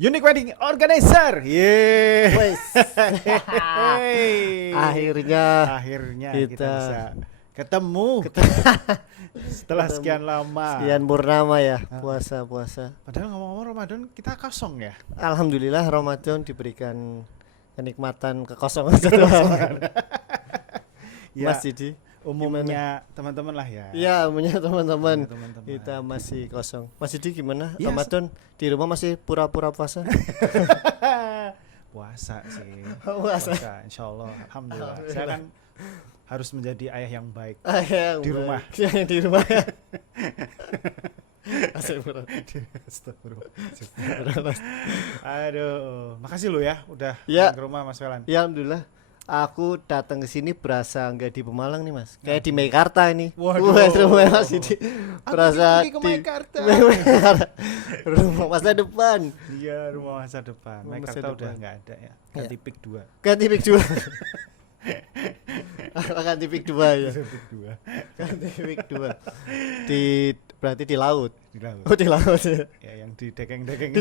Unique Wedding Organizer. Yeay. Wes. Akhirnya kita kita bisa ketemu setelah sekian lama. sekian purnama ya, puasa. Padahal ngomong-ngomong Ramadan kita kosong ya. Alhamdulillah Ramadan diberikan kenikmatan kekosongan satu Ya, Mas Didi. umumnya teman-teman lah ya. Iya, umumnya teman-teman. Teman-teman. Kita masih kosong. Mas Didi gimana? Ya, Ramadan di rumah masih pura-pura puasa? Puasa sih. Puasa. Insya Allah. Alhamdulillah. Saya kan harus menjadi ayah yang baik. Yang Di baik. rumah. Yang di rumah. Astagfirullah. Astagfirullah. Aduh, makasih lo ya udah Ya. main ke rumah Mas Welan. Ya alhamdulillah. Aku datang ke sini berasa nggak di Pemalang nih Mas. Kayak di Meikarta ini. Waduh. Wah, rumah Mas Didi. Berasa pergi ke Meikarta. rumah masa depan. Iya, rumah masa depan. Rumah masa Meikarta udah depan. nggak ada ya. Ganti Pik 2. Ganti Pik 2. Ganti Pik 2 ya. Pik 2 Ganti Pik 2. Berarti di laut. di laut. Oh, di laut. Ya, yang di dekeng-dekeng.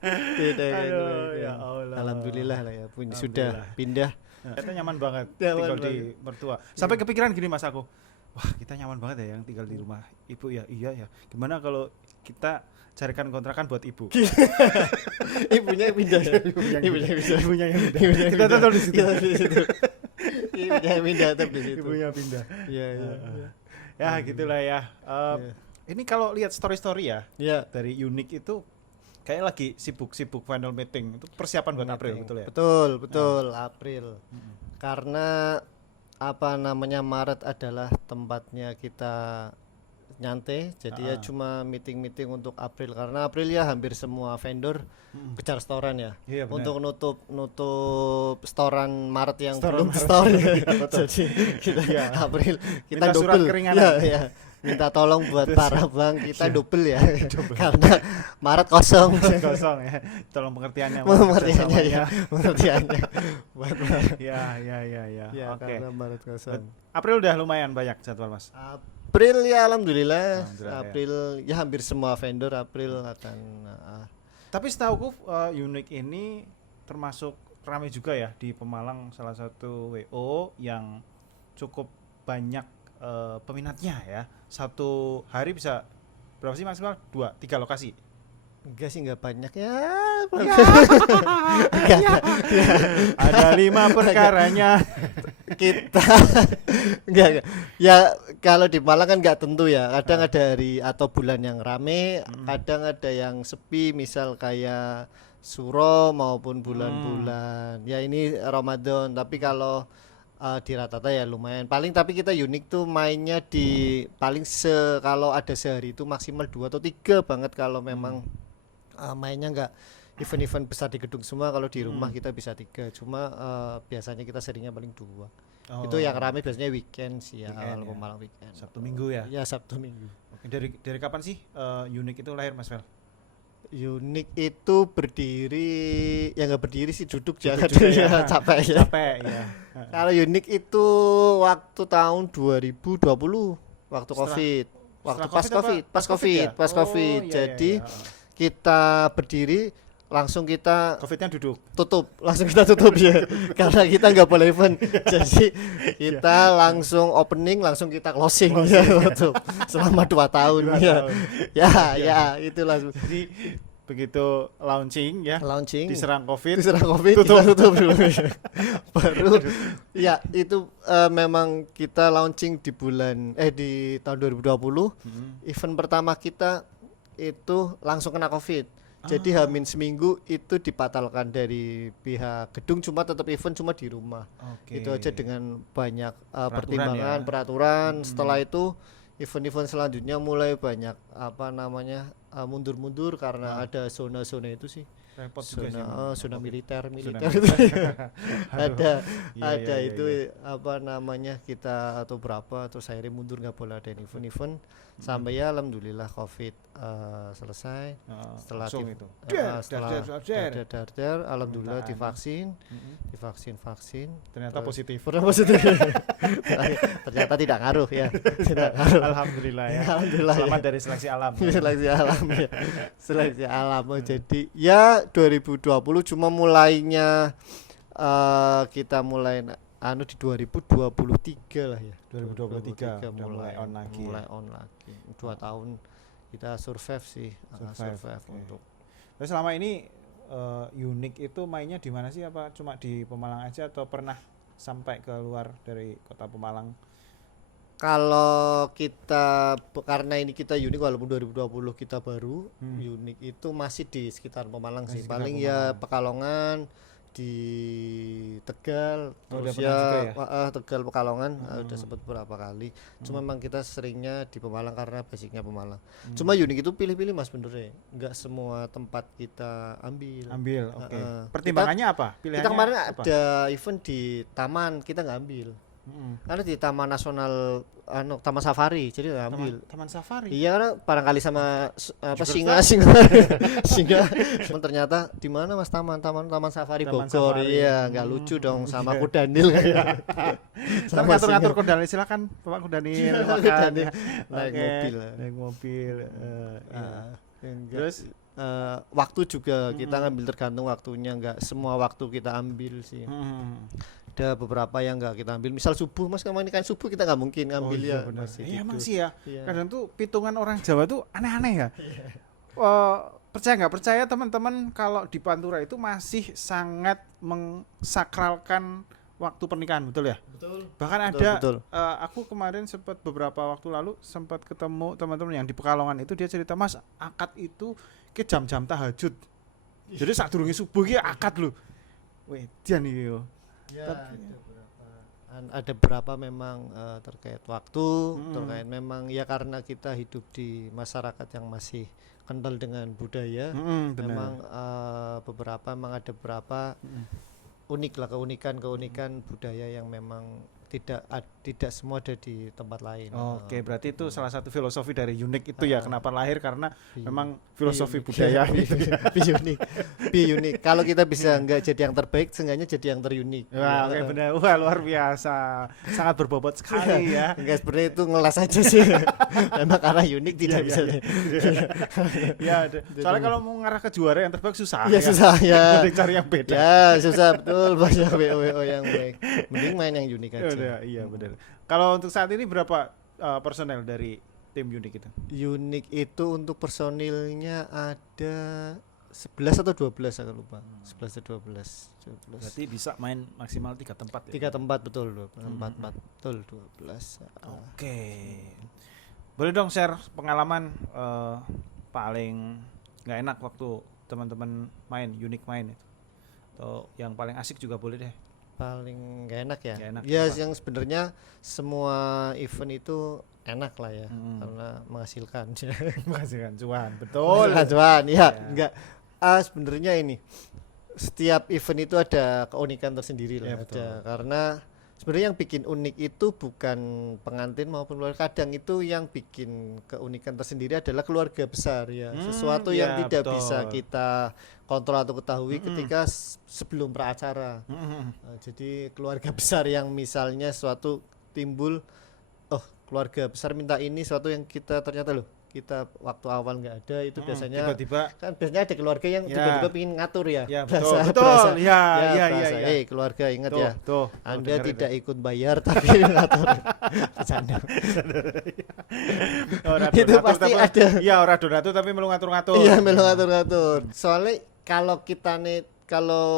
Aduh, ya Allah. Alhamdulillah lah ya, Alhamdulillah. sudah pindah. Nah, kita nyaman banget Nyaman tinggal di banget. mertua. Sampai kepikiran gini Mas aku. Wah, kita nyaman banget ya yang tinggal di rumah ibu ya. Iya ya. Gimana kalau kita carikan kontrakan buat ibu? Ibunya pindah. Ibunya yang pindah. Kita tetap di situ. Ibunya pindah tetap di situ. Ibunya pindah. Iya, iya. Ya, gitulah ya. Iya. Ini kalau lihat story-story ya Iya. dari Unique itu kayak lagi sibuk-sibuk final meeting. Itu persiapan buat April, betul ya? Betul, April. Karena Maret adalah tempatnya kita nyantai, jadi ya cuma meeting untuk April, karena April ya hampir semua vendor kejar storan ya. Iya, benar. Untuk nutup storan Maret yang Storan belum Maret. store. Iya, betul. Jadi kita Iya. April kita Minta surat double. keringanan. Ya. Minta tolong buat para bank kita double ya. Karena Maret kosong. Kosong ya. Tolong pengertiannya. Mas, Pengertiannya ya, kerjasamanya. pengertiannya. Buat Ya. ya, Oke. karena Maret kosong. April udah lumayan banyak jadwal Mas. April ya alhamdulillah. Alhamdulillah, ya. April ya hampir semua vendor April akan Tapi setauku Unique ini termasuk ramai juga ya di Pemalang, salah satu WO yang cukup banyak peminatnya ya. Satu hari bisa berapa sih maksimal? 2, 3 lokasi. enggak sih, enggak banyak ya. Ada 5 perkaranya. Kita enggak. Ya kalau di Malang kan enggak tentu ya. Kadang ada hari atau bulan yang rame, kadang ada yang sepi, misal kayak Suro maupun bulan-bulan. Ya ini Ramadan, tapi kalau di rata-rata ya lumayan. Paling tapi kita unik tuh mainnya di paling kalau ada sehari itu maksimal 2 atau 3 banget kalau memang mainnya enggak event-event besar di gedung semua. Kalau di rumah kita bisa 3, cuma biasanya kita seringnya paling 2. Itu yang rame biasanya weekend sih ya, Weekend, awal ya. Malang weekend. Sabtu Minggu ya. Ya Sabtu Minggu. Oke, dari kapan sih Unique itu lahir Mas Vel? Unik itu berdiri ya nggak berdiri sih, duduk jangan juga ya. capek ya. Capek ya. Kalau Unik itu waktu tahun 2020 waktu Covid. Waktu setelah pas Covid apa? Covid, Pas Covid ya? pas Oh, Covid. iya, Jadi iya. kita berdiri langsung kita Covidnya duduk. langsung kita tutup ya karena kita nggak boleh event, jadi kita langsung opening langsung kita closing ya, tutup selama 2 tahun 2 ya. tahun. ya itulah Jadi begitu launching ya, launching diserang Covid, diserang Covid tutup. kita tutup dulu baru ya itu memang kita launching di tahun 2020. Event pertama kita itu langsung kena Covid. Jadi hamin seminggu itu dibatalkan dari pihak gedung, cuma tetap event cuma di rumah. Oke. Itu aja dengan banyak ya. pertimbangan, peraturan. Setelah itu event-event selanjutnya mulai banyak mundur-mundur karena ada zona-zona itu sih. Repot juga sih. Zona militer Zona itu. ada Iya, itu kita atau berapa atau saya mundur, nggak boleh ada event-event. sampai ya alhamdulillah COVID selesai. Setelah langsung di- itu. setelah dar, alhamdulillah Permintaan. divaksin Ternyata Terus- positif. pernah positif. Ternyata tidak ngaruh ya. Tidak ngaruh. Alhamdulillah ya. Alhamdulillah ya. Selamat dari seleksi alam. Seleksi alam ya. Seleksi alam. Jadi ya 2020 cuma mulainya kita mulai di 2023 lah ya. 2023 udah mulai on lagi. Mulai on lagi. 2 tahun kita survive sih. Survive oke. untuk Terus selama ini Unik itu mainnya di mana sih? Apa cuma di Pemalang aja atau pernah sampai ke luar dari kota Pemalang? kalau kita karena ini kita unik walaupun 2020 kita baru unik itu masih di sekitar Pemalang Masih sih sekitar paling ya Pemalang. Pekalongan di Tegal Oh, terus udah pernah juga ya? Tegal Pekalongan udah sempat beberapa kali cuma memang kita seringnya di Pemalang karena basicnya Pemalang cuma unik itu pilih-pilih mas bener ya nggak semua tempat kita ambil Oke. Heeh. Pertimbangannya apa? kita Pilihannya kemarin apa? ada event di taman kita nggak ambil karena di Taman Nasional Taman Safari jadi nggak ambil Taman Safari. iya karena barangkali sama apa Jakarta. singa cuman ternyata di mana mas taman safari Taman Bogor Safari. iya nggak lucu dong sama Iya. Kudanil kayak Ntar ngatur-ngatur Kudanil, silakan Bapak Kudanil makan. Kudanil. Naik Oke, mobil. Naik mobil. Iya. terus waktu juga kita ngambil tergantung waktunya nggak semua waktu kita ambil sih ada beberapa yang nggak kita ambil misal subuh mas kemarin kan subuh kita nggak mungkin ngambil ya benar. masih Iya tidur. masih ya. Iya. Kadang tuh pitungan orang Jawa tuh aneh-aneh ya. Percaya nggak percaya teman-teman kalau di Pantura itu masih sangat mengsakralkan waktu pernikahan, betul ya? Betul. Bahkan Betul, ada betul. aku kemarin sempat beberapa waktu lalu sempat ketemu teman-teman yang di Pekalongan itu dia cerita mas akad itu ke jam-jam tahajud. Jadi saat durunge subuh ki akad lho. Wedian iki yo. Ya, Tapi- ada beberapa memang terkait waktu, Mm-mm. terkait memang ya karena kita hidup di masyarakat yang masih kental dengan budaya, Benar. memang beberapa memang ada beberapa unik lah keunikan budaya yang memang tidak semua ada di tempat lain. Oke, berarti itu salah satu filosofi dari unik itu ya. Kenapa lahir karena Bi- memang filosofi bi- budaya bi- gitu ya. bi unik. Kalau kita bisa nggak jadi yang terbaik, seenggaknya jadi yang terunik. Wah, oke benar. Wah, luar biasa. Sangat berbobot sekali ya. Enggak sebenarnya itu ngelas aja sih. Memang karena unik tidak Iya, bisa. iya, Ya, soalnya kalau mau ngarah ke juara yang terbaik susah. Ya susah ya. Mending cari yang beda. Ya susah betul banyak WO yang baik. Mending main yang unik Ya aja. udah, iya benar. Kalau untuk saat ini berapa personel dari tim unik itu? Unik itu untuk personilnya ada 11 atau 12 saya lupa. 11 atau 12. Berarti bisa main maksimal 3 tempat ya. 3 tempat betul, 4 betul 12. Oke. Boleh dong share pengalaman paling nggak enak waktu teman-teman main unik main itu. Atau yang paling asik juga boleh deh. Paling gak enak ya. Nggak enak Ya apa? yang sebenarnya semua event itu enak lah ya karena menghasilkan. Menghasilkan cuan. Betul. Menghasilkan cuan, ya, Ya. enggak. Sebenarnya ini setiap event itu ada keunikan tersendiri Ya, lah betul. ada karena sebenarnya yang bikin unik itu bukan pengantin maupun keluarga kadang itu yang bikin keunikan tersendiri adalah keluarga besar ya sesuatu yang ya, tidak betul. bisa kita kontrol atau ketahui ketika sebelum peracara. Jadi keluarga besar yang misalnya suatu timbul keluarga besar minta ini suatu yang kita ternyata loh kita waktu awal nggak ada itu biasanya tiba-tiba kan biasanya ada keluarga yang Ya. tiba-tiba pingin ngatur ya. ya betul. Betul. Ya, ya, berasa. ya. Keluarga ingat Tuh, ya. tuh. Anda dengerin tidak tuh. ikut bayar tapi ngatur. Bercanda. Ora Itu donatur, pasti tapi- ada. Iya, ora donatur tapi melu ngatur-ngatur. Iya, melu ngatur-ngatur. Soalnya kalau kita nih kalau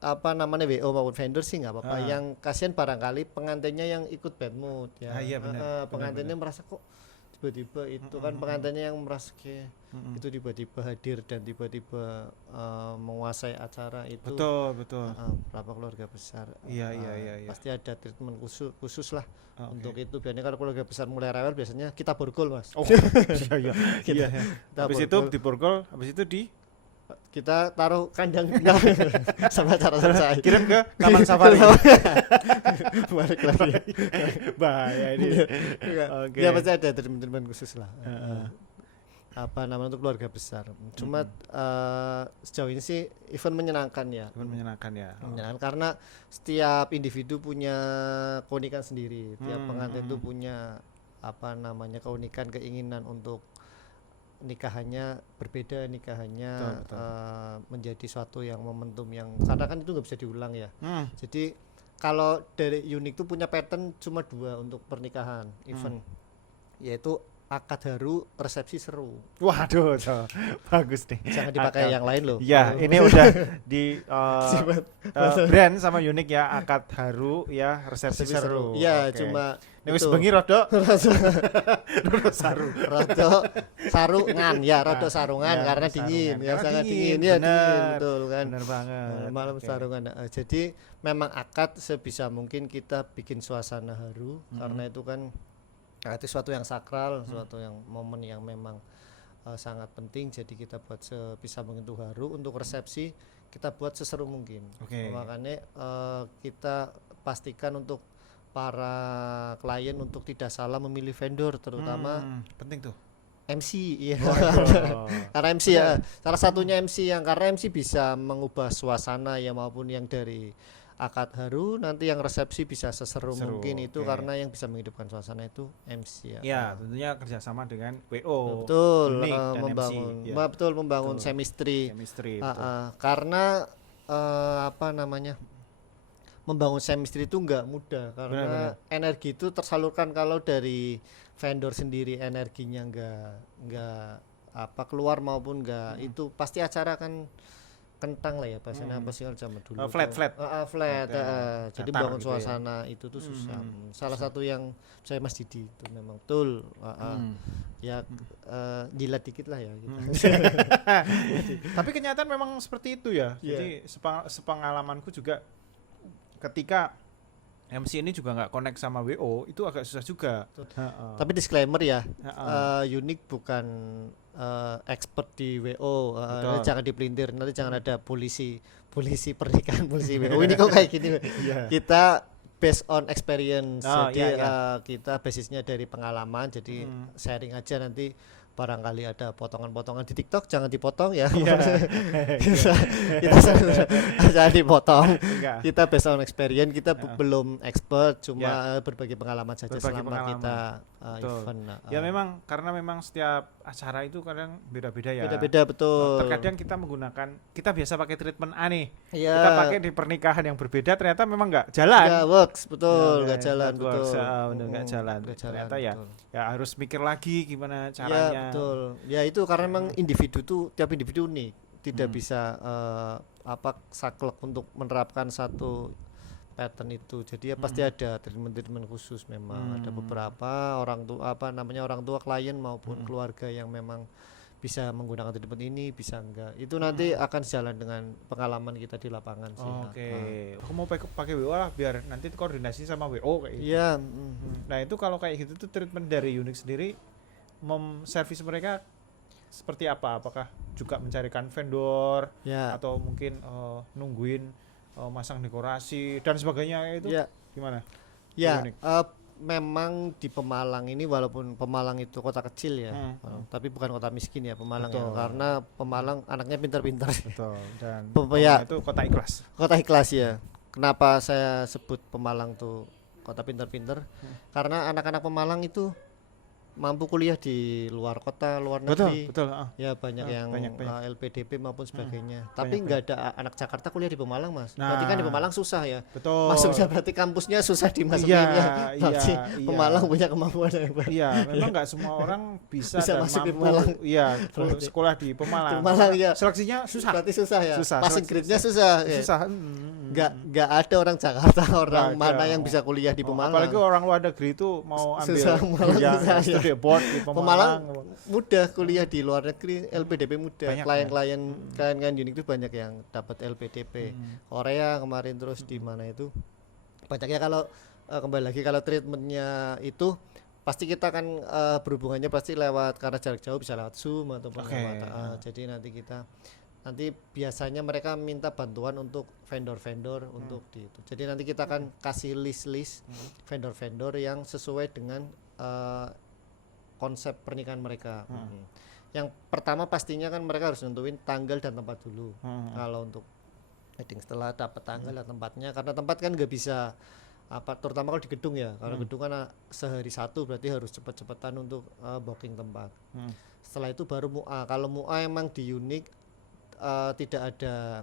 apa namanya WO maupun vendor sih nggak apa-apa. Ah. Yang kasihan barangkali pengantinnya yang ikut bad mood ya. Ah, iya benar, pengantinnya merasa kok tiba-tiba itu kan pengantinnya yang merasa kayak itu tiba-tiba hadir dan tiba-tiba menguasai acara itu. Betul, betul. Berapa keluarga besar. Iya, iya, iya, iya. Pasti ada treatment khusus lah Oke. untuk itu. Biasanya kalau keluarga besar mulai rewel biasanya kita borgol mas. Oh, iya, iya. Kita- Iya. kita Habis itu borgol. diborgol, habis itu di kita taruh kandang sama cara selesai. Kirim ke Taman Safari. Balik lagi. Bahaya ini. Oke. Ya pasti ada treatment khusus lah. Apa namanya untuk keluarga besar. Cuma sejauh ini sih event menyenangkan ya. Menyenangkan ya. Menyenangkan karena setiap individu punya keunikan sendiri. Tiap pengantin itu punya apa namanya keunikan, keinginan untuk nikahannya berbeda, nikahannya Betul. menjadi suatu yang momentum yang karena kan itu nggak bisa diulang ya. Jadi kalau dari unik itu punya pattern cuma 2 untuk pernikahan event, yaitu akad haru, resepsi seru. Waduh, bagus nih. Jangan dipakai yang lain loh. Ya, ini udah di brand sama unik ya, akad haru ya, resepsi seru. Iya, Oke. cuma Ini wis bengi rodok. Rodok saru. Rodo sarungan ya, rodo sarungan Ya, karena sarungan. dingin, ya Karena sangat dingin, dingin ya, bener. dingin betul kan. Bener banget. Malam Oke. sarungan. Jadi memang akad sebisa mungkin kita bikin suasana haru karena itu kan itu suatu yang sakral, suatu yang momen yang memang sangat penting. Jadi kita buat sebisa mungkin itu haru. Untuk resepsi kita buat seseru mungkin. Oke. Makanya kita pastikan untuk para klien untuk tidak salah memilih vendor, terutama penting tuh. MC ya. Waduh. Karena MC ya, salah satunya MC yang karena MC bisa mengubah suasana ya, maupun yang dari akad haru nanti yang resepsi bisa seseru Seru, mungkin itu oke. karena yang bisa menghidupkan suasana itu MC ya. Ya, tentunya kerjasama dengan WO. Betul, Unik dan membangun, MC, ya. betul membangun Betul. chemistry. Chemistry. betul. Karena apa namanya, membangun chemistry itu nggak mudah karena Benar. energi itu tersalurkan. Kalau dari vendor sendiri energinya nggak apa keluar maupun nggak itu pasti acara kan kentang lah ya bahasanya, apa sih kalau zaman dulu Flat, tuh. flat. Flat, Ya, jadi datar bangun gitu ya. suasana itu tuh susah. Salah satu yang saya Mas Didi itu memang betul ya, jilat dikit lah ya gitu. Tapi kenyataan memang seperti itu ya. Iya. Jadi sepengalamanku juga ketika MC ini juga nggak connect sama WO itu agak susah juga. Heeh. Tapi disclaimer ya, Heeh. Unik bukan expert di WO, Betul. jangan dipelintir, nanti jangan ada polisi pernikahan, polisi WO ini kok kayak gini. Iya. Kita based on experience, Oh, jadi iya. kita basisnya dari pengalaman, jadi sharing aja. Nanti barangkali ada potongan-potongan di TikTok jangan dipotong ya. Iya. kita jangan dipotong. Enggak. Kita based on experience, kita belum expert, cuma Ya. berbagi pengalaman saja Berbagi selama pengalaman. kita Betul. event. Ya memang karena memang setiap acara itu kadang beda-beda ya. beda-beda betul. Terkadang kita menggunakan, kita biasa pakai treatment A nih. Iya. Kita pakai di pernikahan yang berbeda ternyata memang nggak jalan. Nggak works betul, Ya, nggak jalan nggak betul. works, bener, nggak jalan. Nggak jalan, Ternyata ya, betul. ya harus mikir lagi gimana Ya caranya. betul. Ya itu karena memang individu tuh tiap individu unik, tidak bisa apa saklek untuk menerapkan satu pattern itu. Jadi ya pasti ada treatment khusus memang. Ada beberapa orang tua orang tua klien maupun keluarga yang memang bisa menggunakan treatment ini, bisa enggak. Itu nanti akan sejalan dengan pengalaman kita di lapangan sih. Oke, aku mau pakai WO lah biar nanti koordinasi sama WO kayak gitu. Iya, Nah itu kalau kayak gitu tuh treatment dari Unik sendiri servis mereka seperti apa? Apakah juga mencarikan vendor ya. atau mungkin nungguin masang dekorasi dan sebagainya kayak itu? Ya. Gimana? Ya, Unik. memang di Pemalang ini, walaupun Pemalang itu kota kecil ya, tapi bukan kota miskin ya Pemalang ya, Betul. karena Pemalang anaknya pintar-pintar. Betul. Dan Ya. itu kota ikhlas. Kota ikhlas ya. Kenapa saya sebut Pemalang tuh kota pintar-pintar? Karena anak-anak Pemalang itu mampu kuliah di luar kota, luar negeri. Betul. Ya banyak yang banyak. LPDP maupun sebagainya. Tapi nggak ada anak Jakarta kuliah di Pemalang, Mas. Nah. Berarti kan di Pemalang susah ya. Betul. Masuknya berarti kampusnya susah dimasukinnya. Iya, Berarti iya. Pemalang punya kemampuan yang baik. Iya, memang nggak semua orang bisa Bisa dan masuk di mampu. Pemalang. Iya, Berarti. sekolah di Pemalang. Di Pemalang, ya. Seleksinya susah. Berarti susah ya. Susah, Passing seleksi grade-nya susah. Ya. Susah. Nggak ada orang Jakarta, orang Nggak ada. mana yang bisa kuliah di Pemalang. Apalagi orang luar negeri itu mau ambil Susah, Pemalang kuliah susah, ya. studi abroad di Pemalang Pemalang. mudah kuliah di luar negeri, LPDP mudah. Banyak, Klien-klien unik itu banyak yang dapat LPDP. Korea kemarin, terus di mana itu banyaknya. Kalau kembali lagi, kalau treatmentnya itu pasti kita kan berhubungannya pasti lewat, karena jarak jauh bisa lewat Zoom ataupun Oke. lewat jadi nanti kita nanti biasanya mereka minta bantuan untuk vendor-vendor untuk di itu. Jadi nanti kita akan kasih list-list vendor-vendor yang sesuai dengan konsep pernikahan mereka. Yang pertama pastinya kan mereka harus nentuin tanggal dan tempat dulu. Kalau untuk wedding, setelah dapat tanggal dan tempatnya, karena tempat kan nggak bisa terutama kalau di gedung ya. Kalau gedung kan sehari satu, berarti harus cepet-cepetan untuk booking tempat. Setelah itu baru MUA. Kalau MUA emang di unik tidak ada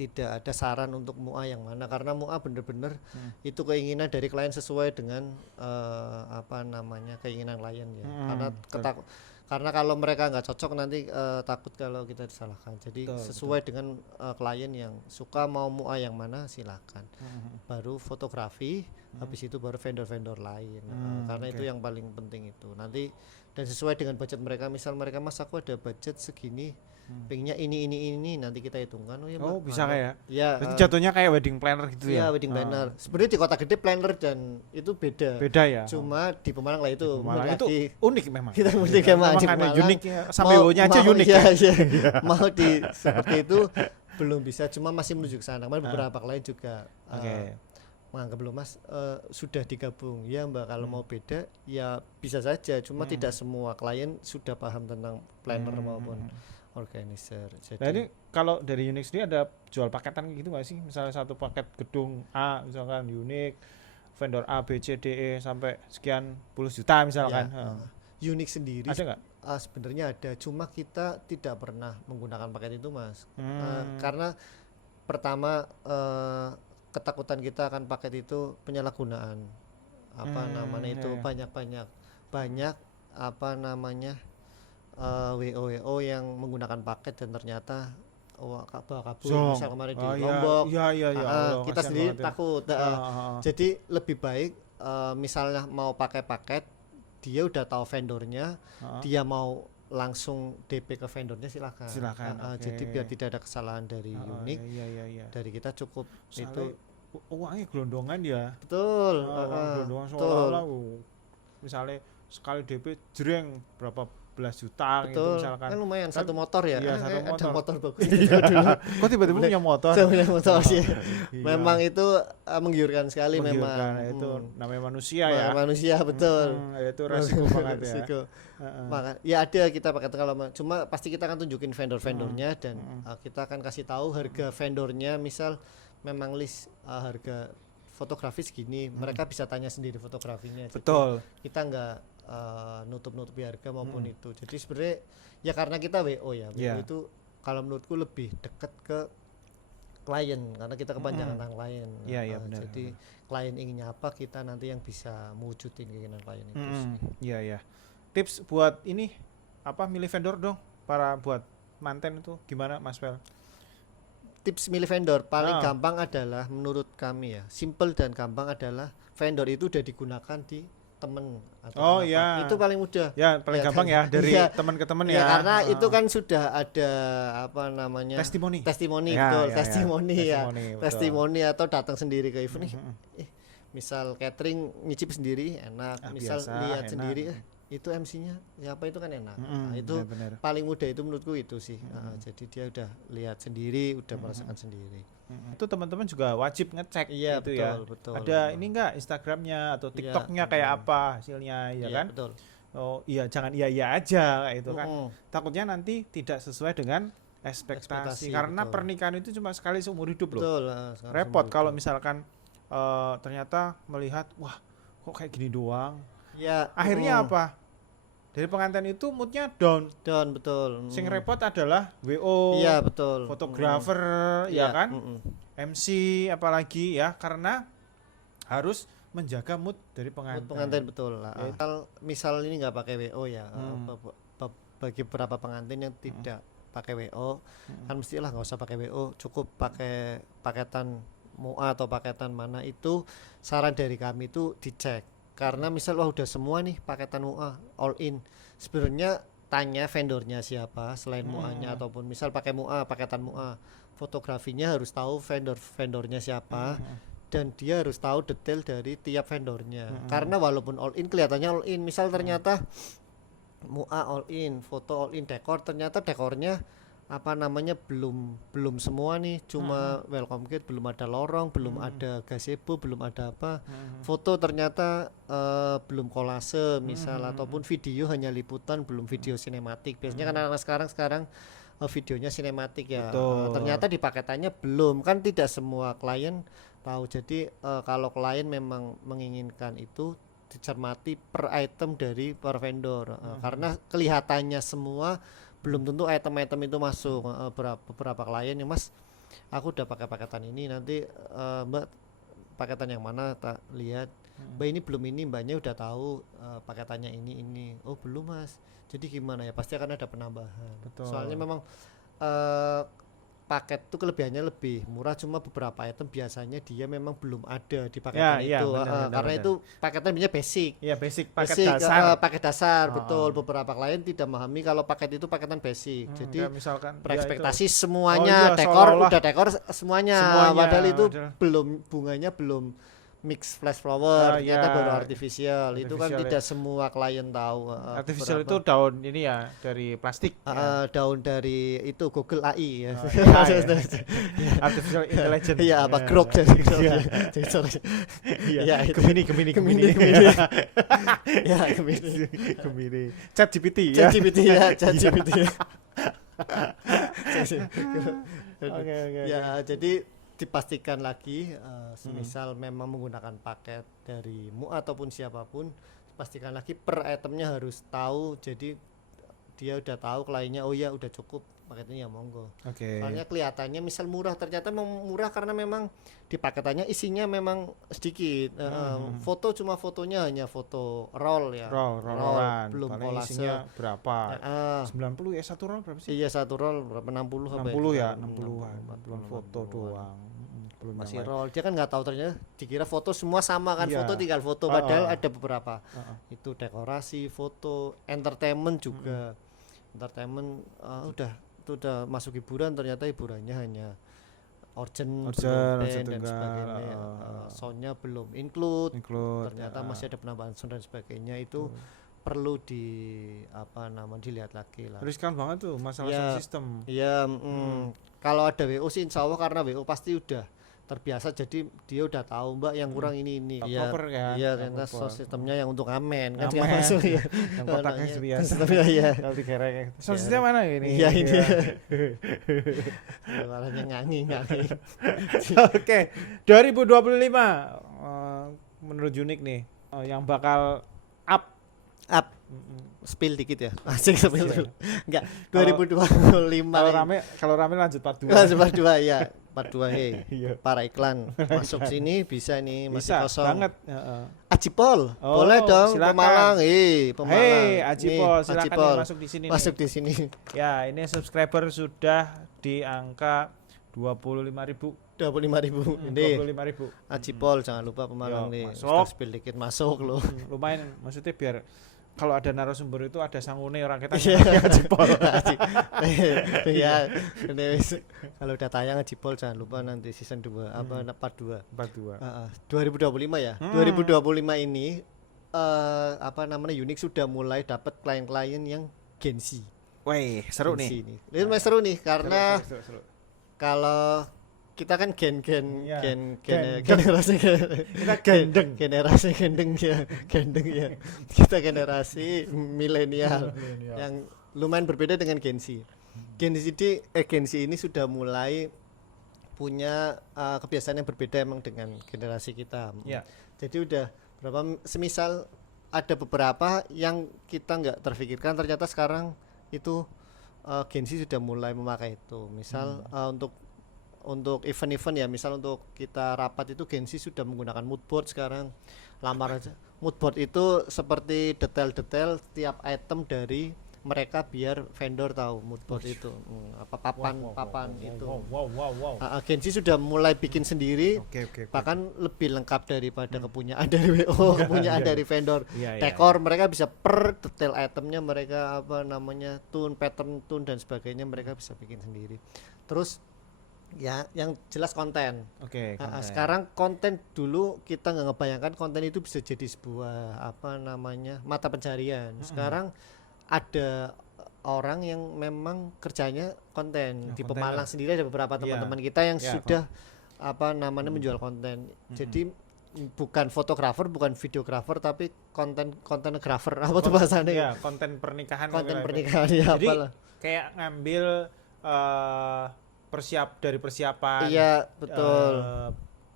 tidak ada saran untuk MUA yang mana, karena MUA bener-bener itu keinginan dari klien sesuai dengan keinginan klien ya. Karena kalau mereka nggak cocok nanti takut kalau kita disalahkan. Jadi sesuai dengan klien yang suka mau MUA yang mana silakan. Baru fotografi, habis itu baru vendor-vendor lain. Karena itu yang paling penting itu. Nanti dan sesuai dengan budget mereka, misal mereka Mas aku ada budget segini, pengennya ini nanti kita hitungkan. Bisa kayak ya jatuhnya kayak wedding planner gitu ya. Iya, wedding planner. Sebenarnya di kota gede planner dan itu beda Ya. Cuma di Pemalang lah itu itu unik memang. Kita unik memang di Pemalang, unik sampai wonya aja unik ya. Mau di seperti itu belum bisa, cuma masih menuju ke sana. Beberapa klien juga menganggap belum Mas sudah digabung ya Mbak, kalau mau beda ya bisa saja, cuma tidak semua klien sudah paham tentang planner maupun organizer. Jadi kalau dari Unique sendiri ada jual paketan gitu nggak sih? Misalnya satu paket gedung A misalkan Unique, vendor A, B, C, D, E sampai sekian puluh juta misalkan. Unique sendiri ada nggak? Sebenarnya ada, cuma kita tidak pernah menggunakan paket itu Mas. Karena pertama ketakutan kita akan paket itu penyalahgunaan. Banyak WO yang menggunakan paket dan ternyata kabur misal kemarin di Lombok. Kita sendiri takut. Jadi lebih baik misalnya mau pakai paket, dia udah tahu vendornya, dia mau langsung DP ke vendornya silakan. Jadi biar tidak ada kesalahan dari Unique. Dari kita cukup itu uangnya gelondongan ya. Betul. Gelondongan seolah-olah misalnya sekali DP jreng berapa belas juta gitu misalkan. Kan lumayan satu motor ya. Iya, satu motor. Ada motor bagus. Kok tiba-tiba punya motor? Punya motor sih. Memang itu menggiurkan sekali memang. Itu namanya manusia ya. Manusia betul. Itu resiko banget ya. Maka ya ada kita pakai kalau cuma pasti kita akan tunjukin vendor-vendornya dan kita akan kasih tahu harga vendornya, misal memang list harga fotografis gini, mereka bisa tanya sendiri fotografinya. Betul. Jadi kita nggak nutup-nutupi harga maupun itu. Jadi sebenarnya ya karena kita WO ya, WO itu kalau menurutku lebih dekat ke klien karena kita kepanjangan tangan klien. Benar. Jadi klien inginnya apa, kita nanti yang bisa mewujudin keinginan klien itu. Iya. Tips buat ini milih vendor dong para buat manten itu gimana Mas Fel? Tips milih vendor paling gampang adalah menurut kami ya, simple dan gampang adalah vendor itu udah digunakan di temen atau itu paling mudah ya, paling gampang kan? Ya dari teman ke teman ya, karena itu kan sudah ada testimoni testimoni atau datang sendiri ke event misal catering nyicip sendiri enak, misal lihat enak sendiri itu MC-nya siapa itu kan enak. Itu bener. Paling mudah itu menurutku itu sih. Jadi dia udah lihat sendiri, udah merasakan sendiri. Itu teman-teman juga wajib ngecek gitu ya. Betul. Ada ini enggak Instagramnya atau TikToknya kayak apa hasilnya ya kan? Betul. Oh iya, jangan iya aja kayak itu kan. Takutnya nanti tidak sesuai dengan ekspektasi karena betul. Pernikahan itu cuma sekali seumur hidup betul, loh. Repot kalau misalkan ternyata melihat wah kok kayak gini doang. Ya, akhirnya apa? Dari pengantin itu moodnya down betul. Sing repot adalah WO, iya betul, fotografer, ya kan, MC apalagi ya, karena harus menjaga mood dari pengantin. Pengantin betul lah. Misal ini nggak pakai WO ya, bagi beberapa pengantin yang tidak pakai WO, kan mestilah nggak usah pakai WO, cukup pakai paketan MUA atau paketan mana itu. Saran dari kami itu dicek. Karena misal udah semua nih paketan MUA all in, sebenarnya tanya vendornya siapa selain MUA-nya, ataupun misal pakai MUA, paketan MUA, fotografinya harus tahu vendornya siapa, dan dia harus tahu detail dari tiap vendornya. Karena walaupun all in kelihatannya all in, misal ternyata MUA all in, foto all in, dekor ternyata dekornya apa namanya belum semua nih, cuma welcome kit, belum ada lorong, belum ada gazebo, belum ada apa. Foto ternyata belum kolase misal, ataupun video hanya liputan, belum video sinematik. Biasanya kan anak sekarang videonya sinematik ya. Betul. Ternyata di paketannya belum, kan tidak semua klien tahu. Jadi kalau klien memang menginginkan itu dicermati per item dari per vendor, karena kelihatannya semua belum tentu item-item itu masuk. Beberapa klien yang mas, aku udah pakai paketan ini, nanti mbak paketan yang mana, tak lihat mbak ini belum, ini mbaknya udah tahu paketannya ini. Oh belum mas, jadi gimana ya, pasti akan ada penambahan. Betul. Soalnya memang paket itu kelebihannya lebih murah, cuma beberapa item biasanya dia memang belum ada di paketan Ya, itu. benar, Karena benar. itu paketan punya basic. Ya basic paket Basic, dasar. paket dasar, betul. Beberapa klien tidak memahami kalau paket itu paketan basic. Jadi Kayak misalkan berekspektasi ya semuanya, Oh iya, dekor seolah-olah udah dekor semuanya. Padahal itu belum, bunganya belum mix flash flower, ternyata ya. baru artificial. Itu kan Artificial, tidak semua klien tahu. artificial itu beberapa. daun ini ya dari plastik. Daun dari itu Google AI ya. AI, ya. Artificial intelligence. Iya, apa Grok dari Grok. Iya. Jadi, sorry. Iya, Ya, itu. Gemini. Ya, Gemini. Gemini. Chat GPT ya. ChatGPT ya, ChatGPT. Oke. Ya, jadi dipastikan lagi, semisal memang menggunakan paket dari MUA ataupun siapapun, pastikan lagi per itemnya harus tahu. Jadi dia udah tahu kliennya, oh ya udah cukup paketnya, ya monggo. Oke. Soalnya kelihatannya misal murah, ternyata murah karena memang di paketannya isinya memang sedikit. Foto cuma fotonya hanya foto roll ya. Rollan. belum Paling kolase. isinya berapa? Heeh. 90 ya satu roll berapa sih? Iya, satu roll berapa, 60 apa 60 ya, 60-an. 60-an foto doang. Belum Masih yang lain. roll, dia kan nggak tahu, ternyata dikira foto semua sama kan. Iya. Foto tinggal foto, padahal ada beberapa itu dekorasi, foto, entertainment juga. Entertainment itu udah masuk hiburan, ternyata hiburannya hanya organ Organ dan tunggal, sebagainya. Soundnya belum include, Include, ternyata masih ada penambahan sound dan sebagainya. Itu perlu dilihat lagi lah. riskan banget tuh masalah Ya, sound system. Iya, kalau ada WO sih insya Allah, karena WO pasti udah terbiasa, jadi dia udah tahu mbak yang kurang ini. Proper kan? Iya, Yang ternyata proper. sound sistemnya yang untuk amen kan Amen. nggak masuk ya. Yang kotaknya Namanya, biasa. sistemnya iya. Kalau digerek sound system mana ini? Iya, ini. Ya. Suaranya ngangi. Oke, 2025 menurut Unique nih yang bakal up. Spill dikit ya. Asik spill. Enggak, 2025 Kalau rame lanjut part 2. Part 2 ya. Part 2 hei. Iya. Para iklan masuk sini bisa nih, masih Bisa kosong. banget. Ajipol, Oh, boleh dong. silakan. Pemalang, Pemalang. Hei, Ajipol, Nih, silakan Ajipol. nih masuk di sini. Masuk nih. di sini. Ya, ini subscriber sudah di angka 25.000. 25.000. Ini 25.000. Ajipol, jangan lupa Yo, Pemalang nih. masuk. Sudah spill dikit masuk loh. Lumayan, maksudnya biar kalau ada narasumber itu ada sangune orang kita. Iya. Ajipol. Ya, ini wis. Kalau udah tayang Ajipol jangan lupa nanti season 2 part 2. Part 2. 2025 ya. 2025 ini Unique sudah mulai dapat klien-klien yang Gen Z. Wih, seru Gen Z nih. ini. Ini lumayan seru nih karena Seru. kalau kita kan Iya. generasi Kita gendeng. generasi gendeng ya. Kita generasi milenial yang lumayan berbeda dengan Gen Z. Gen Z ini sudah mulai punya kebiasaan yang berbeda emang dengan generasi kita. Ya. Jadi udah semisal ada beberapa yang kita nggak terfikirkan, ternyata sekarang itu Gen Z sudah mulai memakai itu. Misal untuk event-event ya, misal untuk kita rapat itu Gen Z sudah menggunakan mood board sekarang. Lamar aja. Mood board itu seperti detail-detail setiap item dari mereka biar vendor tahu mood board itu. Papan itu. Wow. Gen Z sudah mulai bikin sendiri. Oke. Bahkan lebih lengkap daripada kepunyaan dari WO, kepunyaan dari vendor. Iya. Dekor mereka bisa per detail itemnya, mereka tone, pattern tone dan sebagainya mereka bisa bikin sendiri. Terus ya yang jelas konten. Oke. Sekarang konten, dulu kita nggak ngebayangkan konten itu bisa jadi sebuah mata pencarian. Sekarang ada orang yang memang kerjanya konten. Di Konten Pemalang lah. sendiri ada beberapa Iya. teman-teman kita yang Iya, sudah apa namanya menjual konten. Jadi bukan fotografer, bukan videografer, tapi kontengrafer apa tuh bahasanya? Iya, konten pernikahan. Konten gitu. pernikahan ya Jadi apalah. kayak ngambil dari persiapan. Iya, betul.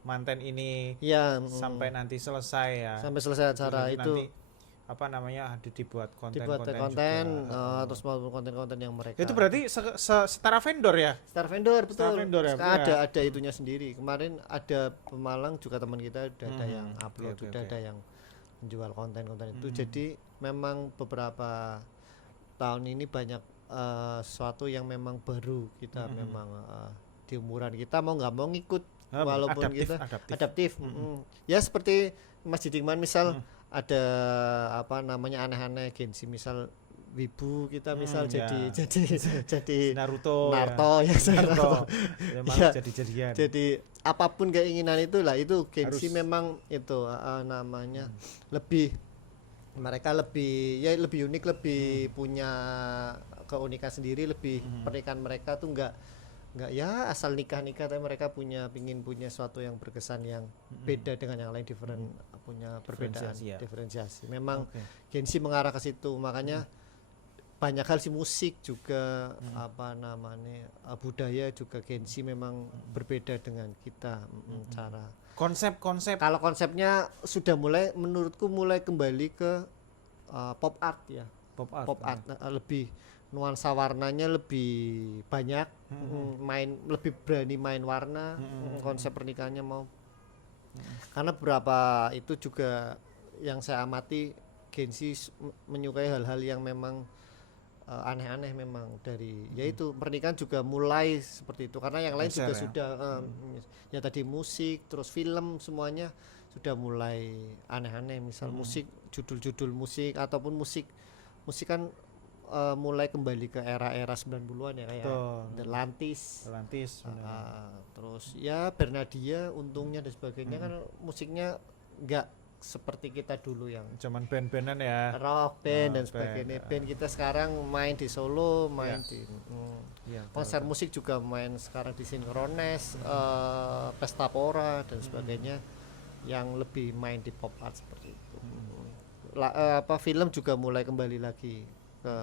Manten ini Iya, sampai nanti selesai ya. sampai selesai acara Jadi itu nanti apa namanya dibuat dibuat konten-konten konten, juga. terus maupun konten-konten yang mereka. Itu berarti setara vendor ya? Star vendor, betul. Star vendor ya, Sekarang iya. ada itunya sendiri. Kemarin ada Pemalang juga teman kita udah ada yang upload, oke, udah oke. ada yang menjual konten-konten itu. Jadi memang beberapa tahun ini banyak sesuatu yang memang baru kita memang di umuran kita mau nggak mau ngikut walaupun kita adaptif. Ya seperti Mas Didingman misal ada apa namanya aneh-aneh Genshin misal wibu kita misal ya. jadi Naruto ya Naruto. Ya, malah Ya. jadi-jadian. jadi apapun keinginan itulah itu Harus. Genshin memang itu namanya lebih mereka lebih unik, lebih punya keunikan sendiri, lebih pernikahan mereka tuh nggak ya asal nikah tapi mereka pingin punya sesuatu yang berkesan yang beda dengan yang lain, different, punya perbedaan, Diferensiasi ya. diferensiasi. Memang Oke. Genshin mengarah ke situ, makanya banyak hal sih, musik juga apa namanya budaya juga Genshin memang berbeda dengan kita cara. Konsep-konsep Kalau konsepnya sudah mulai menurutku mulai kembali ke pop art ya. Pop art lebih nuansa warnanya lebih banyak, lebih berani main warna, konsep pernikahannya mau. Karena beberapa itu juga yang saya amati Genshin menyukai hal-hal yang memang aneh-aneh memang dari yaitu pernikahan juga mulai seperti itu, karena yang lain Geser juga ya. sudah ya tadi musik terus film semuanya sudah mulai aneh-aneh, misal musik, judul-judul musik ataupun musik kan mulai kembali ke era-era 90-an ya, kayak Betul. The Lantis, Atlantis. terus ya Bernadia untungnya dan sebagainya kan musiknya enggak seperti kita dulu yang Zaman band-bandan ya. rock band dan Band, sebagainya. Band kita sekarang main di Solo, main di Iya, konser musik juga main sekarang di Sinkrones, Pesta Pora dan sebagainya, yang lebih main di pop art seperti itu. Film juga mulai kembali lagi ke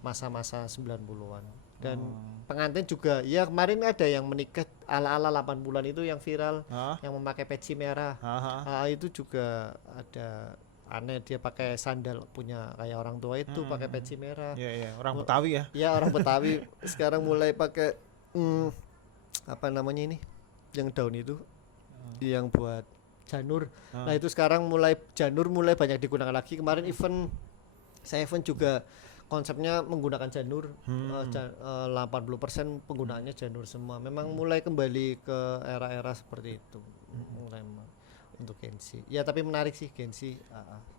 masa-masa 90-an. Dan pengantin juga ya kemarin ada yang menikah ala-ala 80-an itu yang viral, yang memakai peci merah. Itu juga ada aneh, dia pakai sandal punya kayak orang tua itu pakai peci merah. Iya, orang Betawi ya. Ya orang Betawi sekarang mulai pakai apa namanya ini yang daun itu yang buat janur. Nah itu sekarang janur mulai banyak digunakan lagi. Kemarin saya event juga konsepnya menggunakan janur, 80% penggunaannya janur semua. Memang mulai kembali ke era-era seperti itu. Memang untuk Genshin. Ya tapi menarik sih Genshin.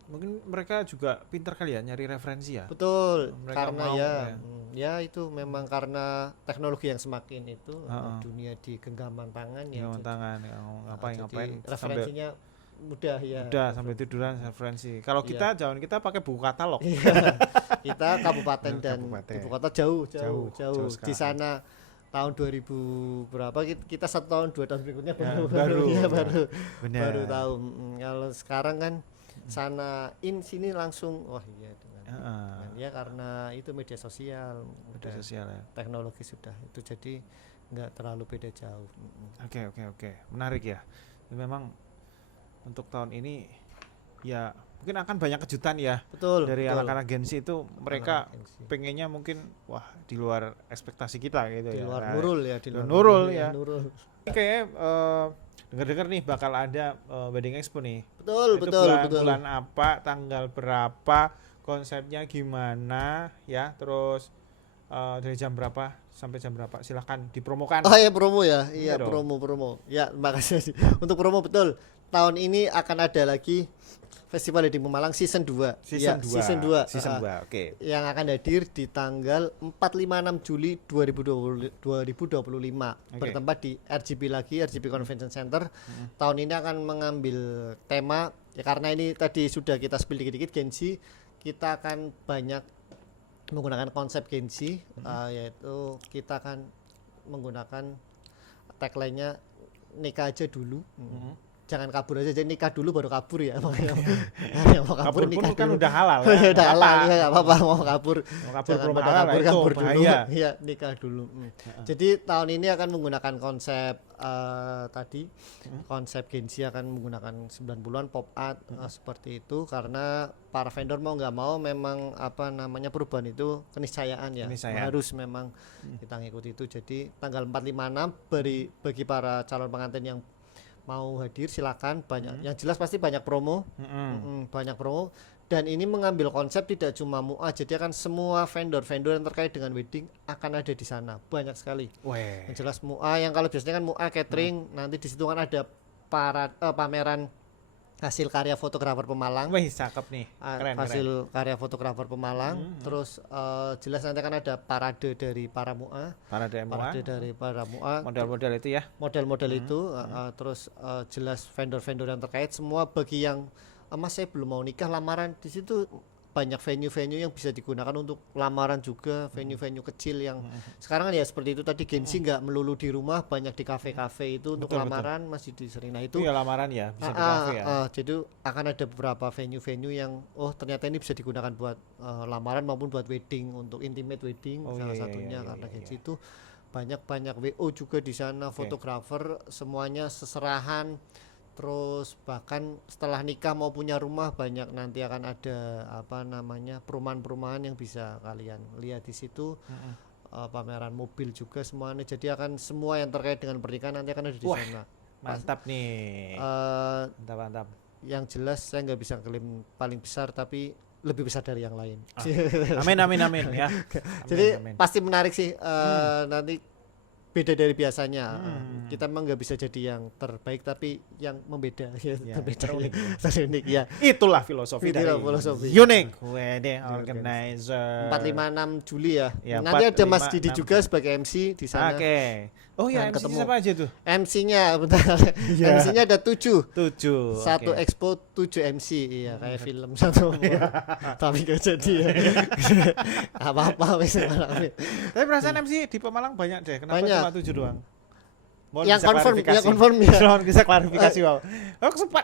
Mungkin mereka juga pintar kali ya nyari referensi ya. Betul, Mereka karena mau ya itu memang karena teknologi yang semakin itu dunia di genggaman tangan ya. Genggaman tangan, ngapain Jadi referensinya mudah ya. udah sampai tiduran referensi. Kalau kita zaman kita pakai buku katalog. Kita kabupaten dan Kabupaten. ibu kota jauh. Jauh Di sana tahun 2000 berapa kita 1 tahun 2 tahun berikutnya baru. Benar. baru tahu. Kalau sekarang kan sana sini langsung wah iya dengan ya karena itu media sosial ya. teknologi sudah itu, jadi nggak terlalu beda jauh. Oke. Menarik ya. Memang untuk tahun ini ya mungkin akan banyak kejutan ya. Betul. Dari betul. anak-anak Genshin itu mereka Anak-anak Genshin. pengennya mungkin wah di luar ekspektasi kita gitu Di ya. luar Nah, Nurul ya, di luar Nurul ya. Nurul. Kayak dengar-dengar nih bakal ada wedding expo nih. Betul. Bulan apa, tanggal berapa, konsepnya gimana ya, terus dari jam berapa sampai jam berapa, silahkan dipromokan. Oh ya promo ya, iya Iya dong. promo. Ya makasih untuk promo betul. Tahun ini akan ada lagi Festival Wedding Pemalang season 2. Season 2. Oke. Yang akan hadir di tanggal 4-5-6 Juli 2025 bertempat di RGB Convention Center. Tahun ini akan mengambil tema ya, karena ini tadi sudah kita spill dikit-dikit Genshin, kita akan banyak menggunakan konsep Genji, yaitu kita akan menggunakan tagline-nya nikah aja dulu. Jangan kabur aja, jadi nikah dulu baru kabur ya. Makanya yang mau kabur Kabur pun nikah kan dulu. udah halal Ya, ya. udah halal ya, enggak apa-apa mau kabur. Mau kabur Jangan belum pada halal lah, itu kabur dulu. bahaya. Iya, nikah dulu. Jadi tahun ini akan menggunakan konsep tadi konsep Genji akan menggunakan 90-an pop art seperti itu, karena para vendor mau nggak mau memang apa namanya perubahan itu keniscayaan ya. Keniscayaan. Harus memang kita ngikuti itu. Jadi tanggal 4, 5, 6 bagi para calon pengantin yang mau hadir silakan, banyak yang jelas pasti banyak promo. Banyak promo, dan ini mengambil konsep tidak cuma MUA, jadi akan semua vendor-vendor yang terkait dengan wedding akan ada di sana, banyak sekali. Weh. Yang jelas MUA, yang kalau biasanya kan MUA catering, nanti di situ kan ada pameran hasil karya fotografer Pemalang. Wih, cakep nih. Keren, hasil keren. karya fotografer Pemalang. Terus jelas nanti akan ada parade dari para MUA. Parade dari para MUA. Model-model itu ya. Model-model itu. Terus jelas vendor-vendor yang terkait semua. Bagi yang Mas saya belum mau nikah, lamaran, di situ banyak venue-venue yang bisa digunakan untuk lamaran juga, venue-venue kecil yang sekarang kan ya seperti itu tadi, Genji nggak melulu di rumah, banyak di kafe-kafe itu untuk lamaran masih disering. Nah itu ya lamaran ya bisa di kafe ya. Jadi akan ada beberapa venue-venue yang ternyata ini bisa digunakan buat lamaran maupun buat wedding, untuk intimate wedding salah satunya, karena Genji itu banyak WO juga di sana, fotografer semuanya seserahan. Terus bahkan setelah nikah mau punya rumah, banyak nanti akan ada apa namanya perumahan-perumahan yang bisa kalian lihat di situ. Pameran mobil juga semuanya, jadi akan semua yang terkait dengan pernikahan nanti akan ada di sana. Mantap nih. Mantap. Yang jelas saya nggak bisa klaim paling besar, tapi lebih besar dari yang lain. Amin ya. Jadi amin. pasti menarik sih. Nanti beda dari biasanya. Kita memang nggak bisa jadi yang terbaik, tapi yang membeda ya, terunik ya. Itulah filosofi dari Unique Wedding Organizer. 4, 5, 6 Juli ya. Nanti 4, ada Mas 5, Didi 6. juga sebagai MC di sana. Oh ya, MC siapa aja tuh? MC-nya bentar. MC-nya ada 7. 7. Satu expo 7 MC, iya kayak film satu. Tapi gak jadi ya. Apa-apa wis. Tapi perasaan MC di Pemalang banyak deh. Kenapa Banyak. cuma 7 doang? Mohon Yang bisa confirm klarifikasi. ya. Mohon bisa klarifikasi, wow.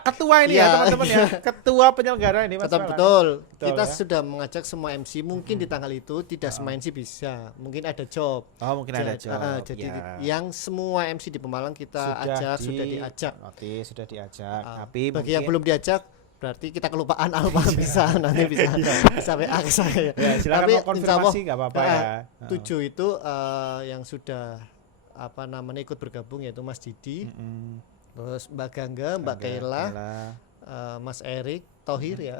Ketua ini ya, teman-teman ya. Ketua penyelenggara ini Mas. Betul. Kita ya? sudah mengajak semua MC, mungkin di tanggal itu tidak semua MC bisa. Mungkin ada job. Mungkin ada job. Jadi yang semua MC di Pemalang kita sudah diajak. Oke, sudah diajak. Tapi bagi yang belum diajak berarti kita kelupaan Alfa bisa nanti bisa WA ke saya. Ya, silakan mau konfirmasi enggak apa-apa ya. 7 itu yang sudah apa namanya ikut bergabung yaitu Mas Didi, terus Mbak Gangga, Mbak Kayla, Mas Erik Thohir ya.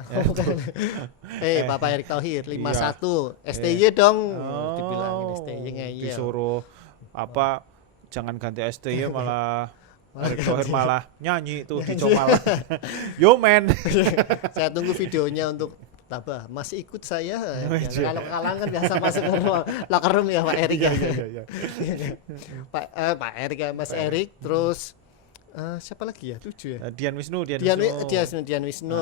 Bapak Erik Thohir 51 STY dong. Dibilangin STY ngeyel. Disuruh apa jangan ganti STY malah Erik Thohir malah nyanyi tuh di Comal. Yo men. Saya tunggu videonya untuk Tabah, masih ikut saya. Kalau kalah kan biasa masuk ke locker room ya Pak Erik ya. Pak Erik ya, Mas Erik, terus siapa lagi ya? 7 ya. Dian Wisnu. Dian Wisnu.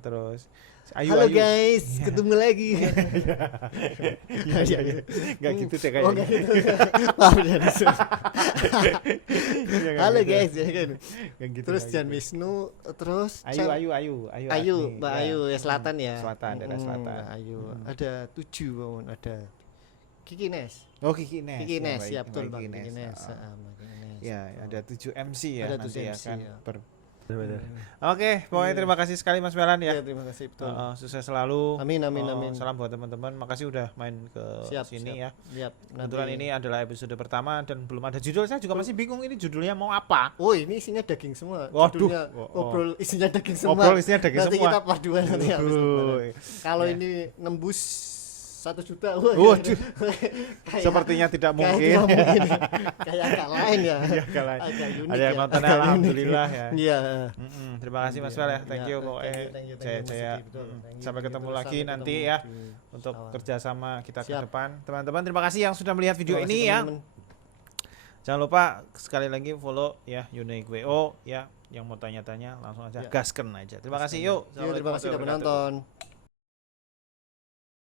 Terus Halo guys, ketemu lagi. Enggak gitu deh kayaknya. Enggak gitu. Maaf Dian Wisnu. Halo guys, ya kan. Terus Dian Wisnu, terus Ayu. Mbak Ayu ya Selatan ya. Daerah Selatan. Ayu. Ada 7 ada Kiki Nes. Kiki Nes. Kiki Nes, ya betul Bang. Kiki Nes. Ya, ada 7 MC ya. Ada 7 MC kan. ya. Oke, pokoknya terima kasih sekali Mas Melan ya. Terima kasih betul. Sukses selalu. Amin. Salam buat teman-teman. Makasih udah main ke sini ya. Kebetulan ini adalah episode pertama dan belum ada judul. Saya juga masih bingung ini judulnya mau apa. Oh, ini isinya daging semua. Waduh. Judulnya ngobrol isinya daging semua. Nanti semua. Kita part 2 nanti habis. Kalau ini nembus 1 juta. Waduh. Sepertinya tidak mungkin. Kayak agak lain ya. Agak lain. Agak unik. Ada yang nonton alhamdulillah ya. Iya. Terima kasih Mas Wel ya. Thank you pokoknya. Saya sampai ketemu lagi nanti ya untuk kerjasama kita ke depan. Teman-teman terima kasih yang sudah melihat video ini ya. Jangan lupa sekali lagi follow ya Unique WO ya. Yang mau tanya-tanya langsung aja gasken aja. Terima kasih yuk. Terima kasih sudah menonton.